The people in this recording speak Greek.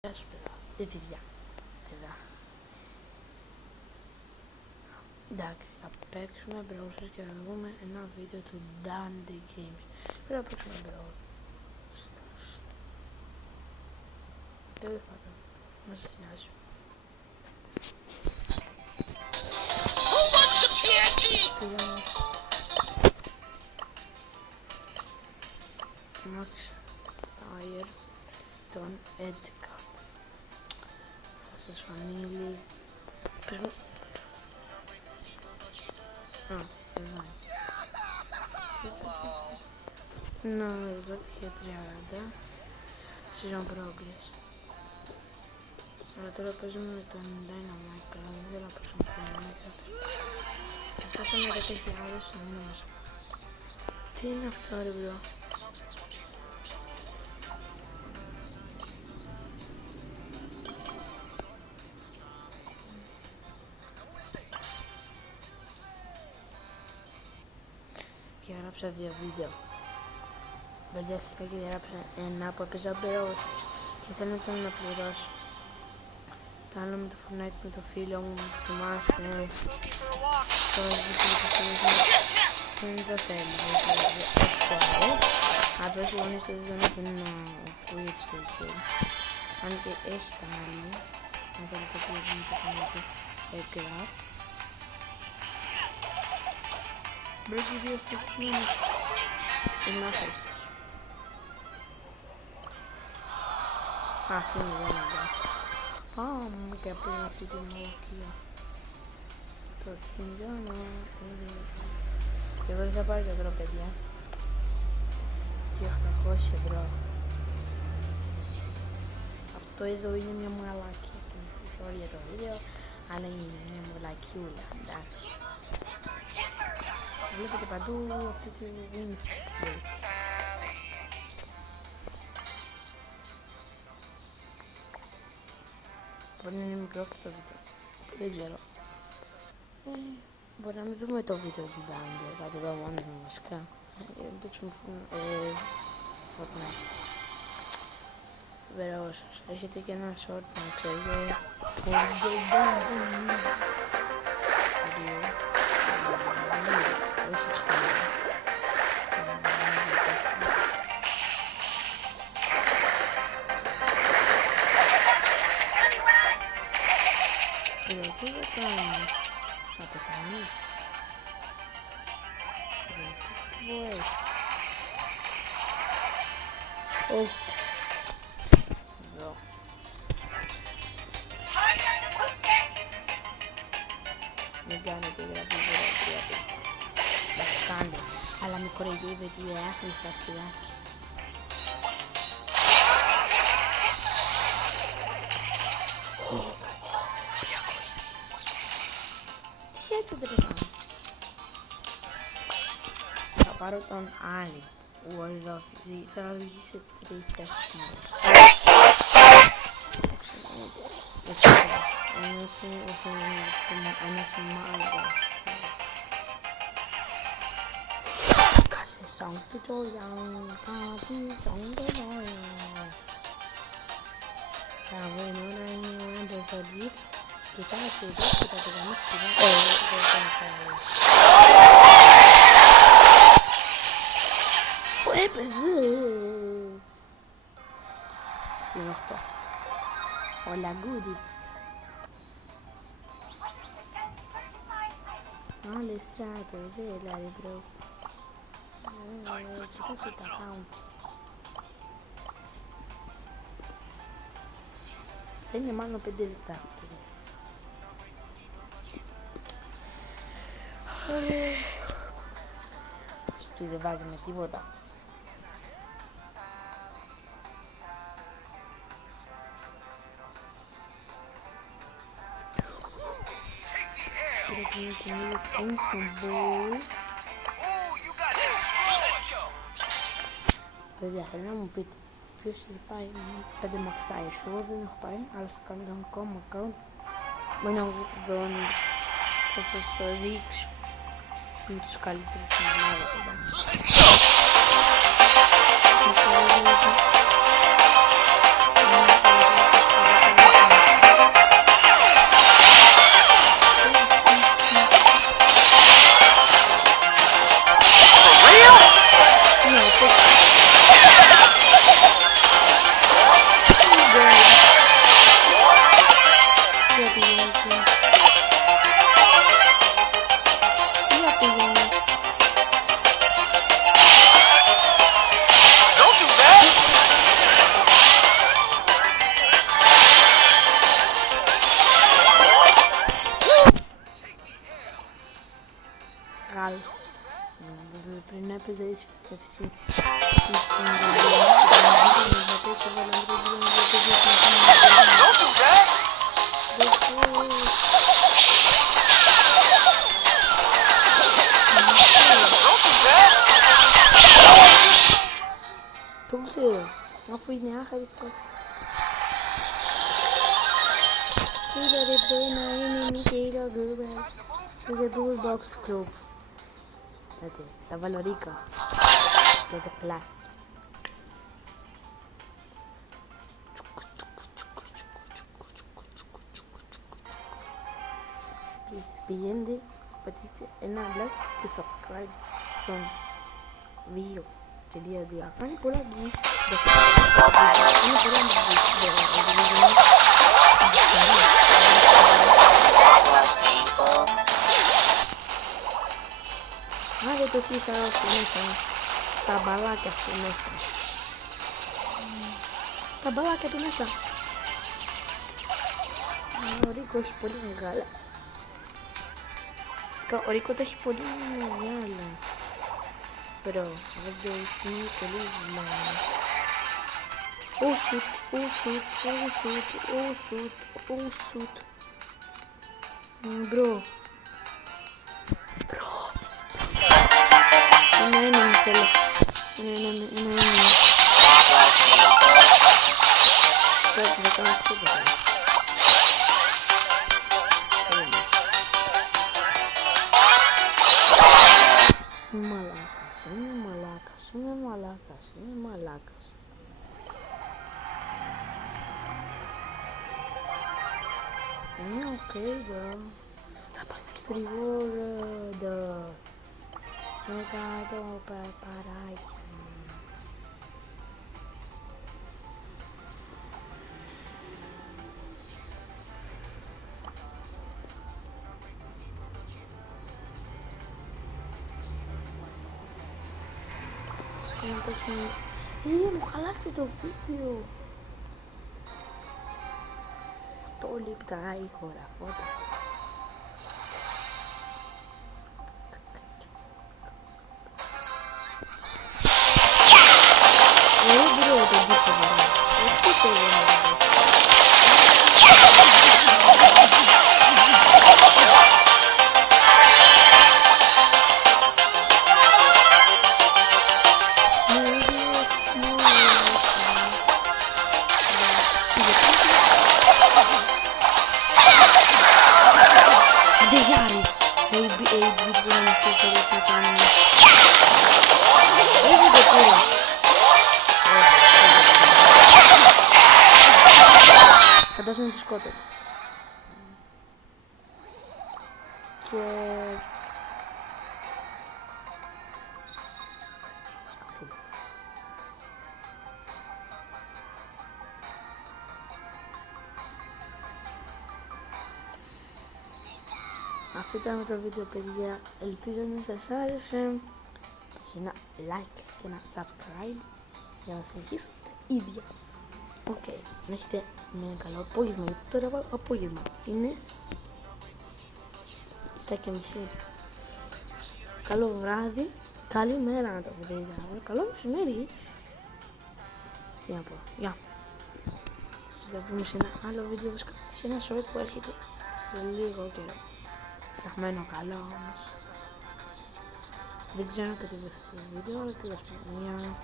παιδιά. Εντάξει, θα παίξουμε Brawl και θα δούμε ένα βίντεο του Dandy Games. Πρέπει να παίξουμε Brawl. Τέλος πάντων, να σας νοιάζει. Πήγαμε Max Tire τον Edgard. Θα σας φανεί λίγο. Εδώ. Να, εδώ είχε 30 season progress. Αλλά τώρα παίζουμε με τον Dynamite, αλλά δεν θέλω να παίξουμε με τον Dynamite. Φτάσαμε 10.000 ανήμως. Τι είναι αυτό ρε μπρο? Και έγραψα 2 βίντεο. Μπερδεύτηκα και έγραψα ένα που έπαιζα Brawl και θέλω να πληρώσω. Το άλλο με το Fortnite με το φίλο μου, θυμάστε. Τώρα δεν το θέλω. Απλώς οι γονείς του δεν έχουν να ακούγεται στο YouTube. Αν και έχει κανάλι. Αν θέλετε να δείτε το κανάλι του Edgard. Μπρος βίντεο στοιχημένος. Είναι άχρηστος. Σήμερα δεν είναι. Πάμε και από αυτή την μορφία. Το τσιγκάνο είναι. Και εγώ δεν θα πάρω ευρώ παιδιά. Και 800 ευρώ. Αυτό εδώ είναι μια μαλακία. Sorry για το βίντεο, αλλά είναι μια μαλακιούλα. Εντάξει. Βλέπετε παντού αυτή τη είναι. Μπορεί να είναι μικρό αυτό το βίντεο. Δεν ξέρω. Μπορεί να μην δούμε το βίντεο του Dandy. Θα το δω μόνο μου βασικά. Να παίξουμε Fortnite. Βεραιό σας. Έρχεται και ένα short να ξέρετε. Τι θα κάνεις? Θα το κάνεις? Τι μπορείς? Όχι. Εδώ. Μην κάνετε γραφή γραφή. Θα το κάνω. Αλλά με κοροϊδεύετε ότι έχουν στα αυτιλάκι. Έτσι δεν θα κάνω. Θα πάρω τον άλλη. Θα οδηγήσει σε 3-4 μέρες. Ένας μάγας. Κάσε σαν το τζόγιαν. Κάτσι σαν το τζόγιαν. Θα βγαίνω να είναι ο άντρας ο gift. Κοιτάξτε εδώ και θα το κάνω σιγά. Ωραία παιδί. Είναι 8. Όλα goodies. Alle strate, vela ρε bro. Κοιτάξτε τα account. Θα είναι μάλλον 5 λεπτά. Στου δεν βάζουμε τίποτα. Πρέπει να κινήσεις στον μπολ. Παιδιά, θέλω να μου πείτε ποιος έχει πάει 5 Max Tires. Εγώ δεν έχω πάει, αλλά στο κανονικό μου account μπορεί να δω. Θα σας το δείξω. Είναι τους καλύτερους στην Ελλάδα, εντάξει. έπαιζε FC. Το ξέρω, αφού είναι άχαριστος. Kilo de pena en mi kilo Goobers. Es el Bullbox Club. Espérate, la valorica. De Platz. Siguiente, batiste en hablar y subscribe son video. Jadi dia akan pula di ini pula Nada tu sisa su mesa. Tabalaca su mesa. Tabalaca tu mesa. Oriko explodiu gala. Oriko tá explodindo gala. Pero eu sim feliz mano. Oh shoot. Bro. Enemy fella. Enemy. Malacas. Okay, bro. Dapat tribuladas. Pegado preparado. Não calaste do vídeo. Tô olhando pra aí agora, foda. Eu bro, tô de fora. Eu tô pegando. Dejare. Ei, buona cosa sta facendo. Vedi che pure. Adesso non ti scotto. Che Αυτό ήταν το βίντεο, παιδιά. Ελπίζω να σας άρεσε. Ένα like και ένα subscribe για να συνεχίσετε ίδια. Οκ, να έχετε ένα καλό απόγευμα. Γιατί τώρα απόγευμα είναι 7:30. Καλό βράδυ, καλή μέρα να το βρείτε. Καλό μεσημέρι. Τι να πω, γεια. Θα πούμε σε ένα άλλο βίντεο, σε ένα short που έρχεται σε λίγο καιρό. Φτιαχμένο καλό όμως. Δεν ξέρω κατά το δεύτερο βίντεο, αλλά τέλος πάντων.